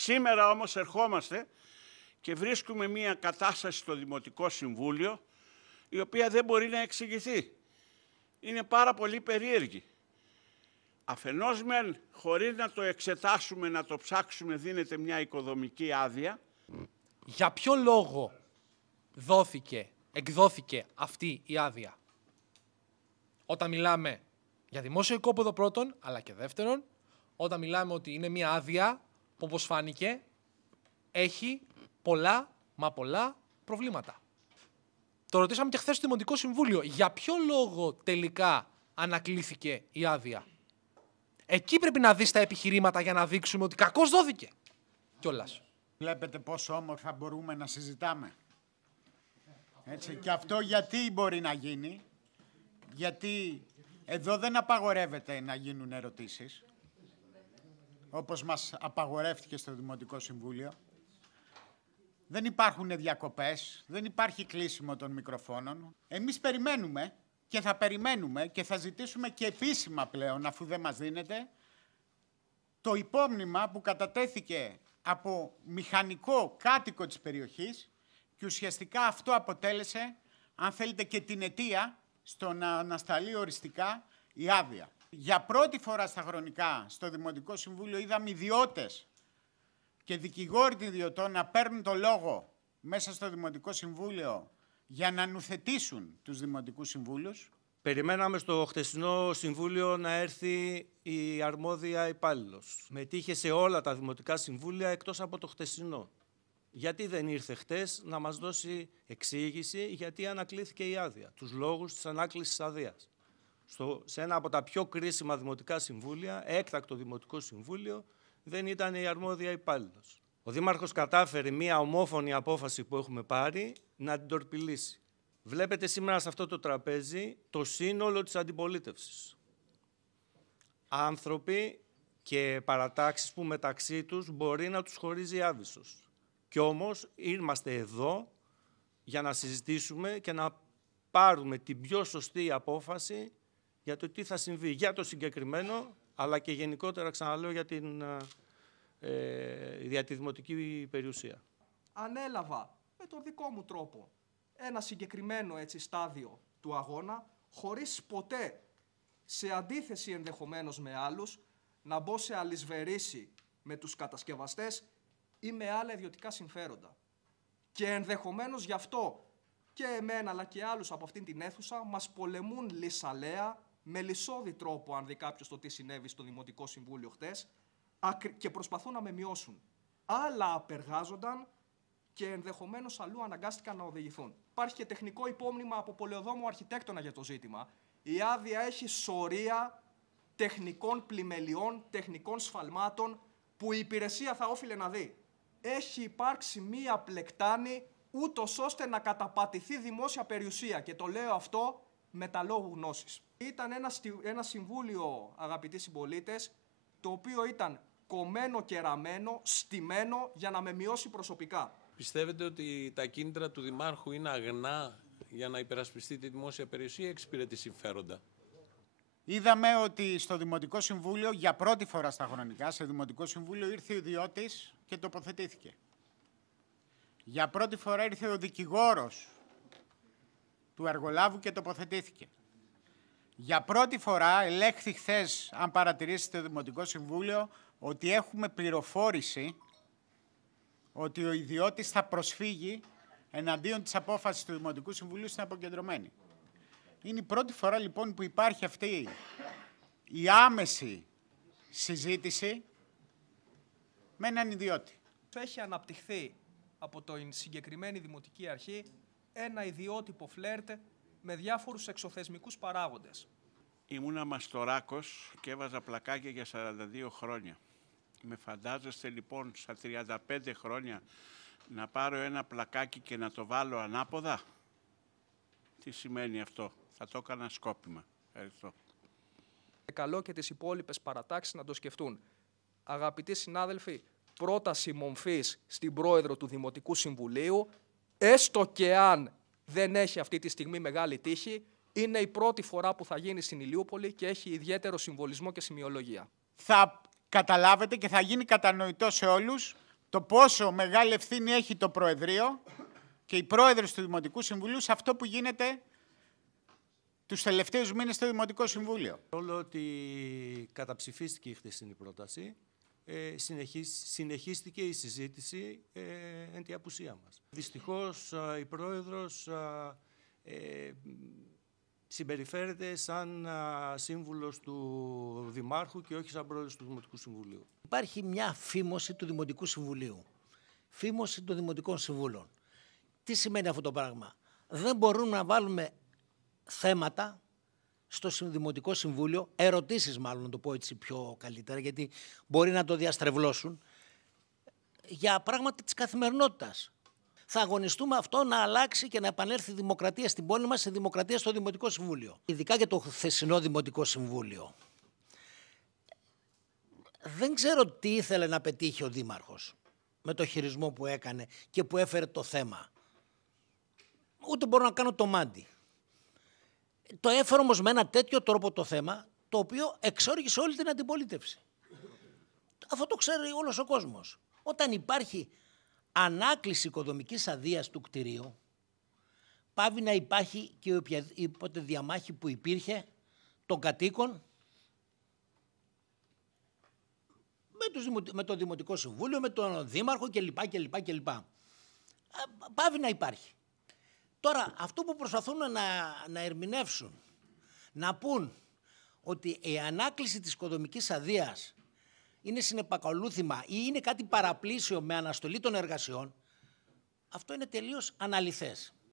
Σήμερα όμως ερχόμαστε και βρίσκουμε μια κατάσταση στο Δημοτικό Συμβούλιο η οποία δεν μπορεί να εξηγηθεί. Είναι πάρα πολύ περίεργη. Αφενός μεν, χωρίς να το εξετάσουμε, να το ψάξουμε, δίνεται μια οικοδομική άδεια. Για ποιο λόγο εκδόθηκε αυτή η άδεια? Όταν μιλάμε για δημόσιο οικόπεδο πρώτον, αλλά και δεύτερον, όταν μιλάμε ότι είναι μια άδεια που, όπως φάνηκε, έχει πολλά προβλήματα. Το ρωτήσαμε και χθες στο Δημοτικό Συμβούλιο. Για ποιο λόγο τελικά ανακλήθηκε η άδεια? Εκεί πρέπει να δεις τα επιχειρήματα για να δείξουμε ότι κακώς δόθηκε κιόλας. Βλέπετε πόσο όμορφα μπορούμε να συζητάμε. Έτσι. Και αυτό γιατί μπορεί να γίνει? Γιατί εδώ δεν απαγορεύεται να γίνουν ερωτήσεις, όπως μας απαγορεύτηκε στο Δημοτικό Συμβούλιο. Δεν υπάρχουν διακοπές, δεν υπάρχει κλείσιμο των μικροφώνων. Εμείς περιμένουμε και θα περιμένουμε και θα ζητήσουμε και επίσημα πλέον, αφού δεν μας δίνεται, το υπόμνημα που κατατέθηκε από μηχανικό κάτοικο της περιοχής και ουσιαστικά αυτό αποτέλεσε, αν θέλετε, και την αιτία στο να ανασταλεί οριστικά η άδεια. Για πρώτη φορά στα χρονικά στο Δημοτικό Συμβούλιο είδαμε ιδιώτες και δικηγόροι των ιδιωτών να παίρνουν το λόγο μέσα στο Δημοτικό Συμβούλιο για να νουθετήσουν τους Δημοτικούς Συμβούλους. Περιμέναμε στο χτεσινό Συμβούλιο να έρθει η αρμόδια υπάλληλος. Μετήχε σε όλα τα Δημοτικά Συμβούλια εκτός από το χτεσινό. Γιατί δεν ήρθε χτες να μας δώσει εξήγηση γιατί ανακλήθηκε η άδεια, τους λόγους της ανάκλησης αδείας. Σε ένα από τα πιο κρίσιμα Δημοτικά Συμβούλια, έκτακτο Δημοτικό Συμβούλιο, δεν ήταν η αρμόδια υπάλληλος. Ο Δήμαρχος κατάφερε μία ομόφωνη απόφαση που έχουμε πάρει να την τορπιλήσει. Βλέπετε σήμερα σε αυτό το τραπέζι το σύνολο της αντιπολίτευσης. Άνθρωποι και παρατάξεις που μεταξύ τους μπορεί να τους χωρίζει άβυσσος. Κι όμως είμαστε εδώ για να συζητήσουμε και να πάρουμε την πιο σωστή απόφαση για το τι θα συμβεί για το συγκεκριμένο, αλλά και γενικότερα, ξαναλέω, για τη δημοτική περιουσία. Ανέλαβα με τον δικό μου τρόπο ένα συγκεκριμένο στάδιο του αγώνα, χωρίς ποτέ, σε αντίθεση ενδεχομένως με άλλους, να μπω σε αλυσβερίση με τους κατασκευαστές ή με άλλα ιδιωτικά συμφέροντα. Και ενδεχομένως γι' αυτό και εμένα αλλά και άλλους από αυτήν την αίθουσα μας πολεμούν λυσαλέα, με λυσώδη τρόπο, αν δει κάποιος το τι συνέβη στο Δημοτικό Συμβούλιο χτες, και προσπαθούν να με μειώσουν. Άλλα απεργάζονταν και ενδεχομένως αλλού αναγκάστηκαν να οδηγηθούν. Υπάρχει και τεχνικό υπόμνημα από πολεοδόμο αρχιτέκτονα για το ζήτημα. Η άδεια έχει σωρία τεχνικών πλημελιών, τεχνικών σφαλμάτων που η υπηρεσία θα όφιλε να δει. Έχει υπάρξει μία πλεκτάνη ούτως ώστε να καταπατηθεί δημόσια περιουσία και το λέω αυτό με τα λόγου γνώσης. Ήταν ένα συμβούλιο, αγαπητοί συμπολίτες, το οποίο ήταν κομμένο και ραμμένο, στημένο για να με μειώσει προσωπικά. Πιστεύετε ότι τα κίνητρα του Δημάρχου είναι αγνά για να υπερασπιστεί τη δημόσια περιουσία ή εξυπηρετεί συμφέροντα? Είδαμε ότι στο Δημοτικό Συμβούλιο, για πρώτη φορά στα χρονικά, σε Δημοτικό Συμβούλιο ήρθε ο ιδιώτης και τοποθετήθηκε. Για πρώτη φορά ήρθε ο δικηγόρος του εργολάβου και τοποθετήθηκε. Για πρώτη φορά ελέγχθη χθες, αν παρατηρήσετε το Δημοτικό Συμβούλιο, ότι έχουμε πληροφόρηση ότι ο ιδιώτης θα προσφύγει εναντίον της απόφασης του Δημοτικού Συμβουλίου στην αποκεντρωμένη. Είναι η πρώτη φορά λοιπόν που υπάρχει αυτή η άμεση συζήτηση με έναν ιδιώτη. Έχει αναπτυχθεί από την συγκεκριμένη Δημοτική Αρχή ένα ιδιότυπο φλερτ με διάφορους εξωθεσμικούς παράγοντες. Ήμουνα μαστοράκος και έβαζα πλακάκια για 42 χρόνια. Με φαντάζεστε λοιπόν στα 35 χρόνια να πάρω ένα πλακάκι και να το βάλω ανάποδα? Τι σημαίνει αυτό? Θα το έκανα σκόπιμα. Ευχαριστώ. Καλό και τις υπόλοιπες παρατάξεις να το σκεφτούν. Αγαπητοί συνάδελφοι, πρόταση μομφής στην πρόεδρο του Δημοτικού Συμβουλίου, έστω και αν δεν έχει αυτή τη στιγμή μεγάλη τύχη, είναι η πρώτη φορά που θα γίνει στην Ηλιούπολη και έχει ιδιαίτερο συμβολισμό και σημειολογία. Θα καταλάβετε και θα γίνει κατανοητό σε όλους το πόσο μεγάλη ευθύνη έχει το Προεδρείο και οι πρόεδροι του Δημοτικού Συμβουλίου σε αυτό που γίνεται τους τελευταίους μήνες στο Δημοτικό Συμβούλιο. Όλο ότι καταψηφίστηκε η χθεσινή πρόταση, συνεχίστηκε η συζήτηση εν τη απουσία μας. Δυστυχώς η Πρόεδρος συμπεριφέρεται σαν σύμβουλος του Δημάρχου και όχι σαν Πρόεδρος του Δημοτικού Συμβουλίου. Υπάρχει μια φήμωση του Δημοτικού Συμβουλίου. Φήμωση των Δημοτικών Συμβούλων. Τι σημαίνει αυτό το πράγμα? Δεν μπορούμε να βάλουμε θέματα στο Δημοτικό Συμβούλιο, ερωτήσεις μάλλον να το πω έτσι πιο καλύτερα, γιατί μπορεί να το διαστρεβλώσουν, για πράγματα της καθημερινότητας. Θα αγωνιστούμε αυτό να αλλάξει και να επανέλθει η δημοκρατία στην πόλη μας, η δημοκρατία στο Δημοτικό Συμβούλιο. Ειδικά για το χθεσινό Δημοτικό Συμβούλιο. Δεν ξέρω τι ήθελε να πετύχει ο Δήμαρχος με το χειρισμό που έκανε και που έφερε το θέμα. Ούτε μπορώ να κάνω το μάντι. Το έφερε όμως με ένα τέτοιο τρόπο το θέμα, το οποίο εξόργησε όλη την αντιπολίτευση. Αυτό το ξέρει όλος ο κόσμος. Όταν υπάρχει ανάκληση οικοδομικής αδείας του κτηρίου, πάβει να υπάρχει και οποιαδήποτε διαμάχη που υπήρχε των κατοίκων με το Δημοτικό Συμβούλιο, με τον Δήμαρχο κλπ. Πάβει να υπάρχει. Τώρα, αυτό που προσπαθούν να ερμηνεύσουν, να πούν ότι η ανάκληση της οικοδομικής αδείας είναι συνεπακολούθημα ή είναι κάτι παραπλήσιο με αναστολή των εργασιών, αυτό είναι τελείως αναλυθές.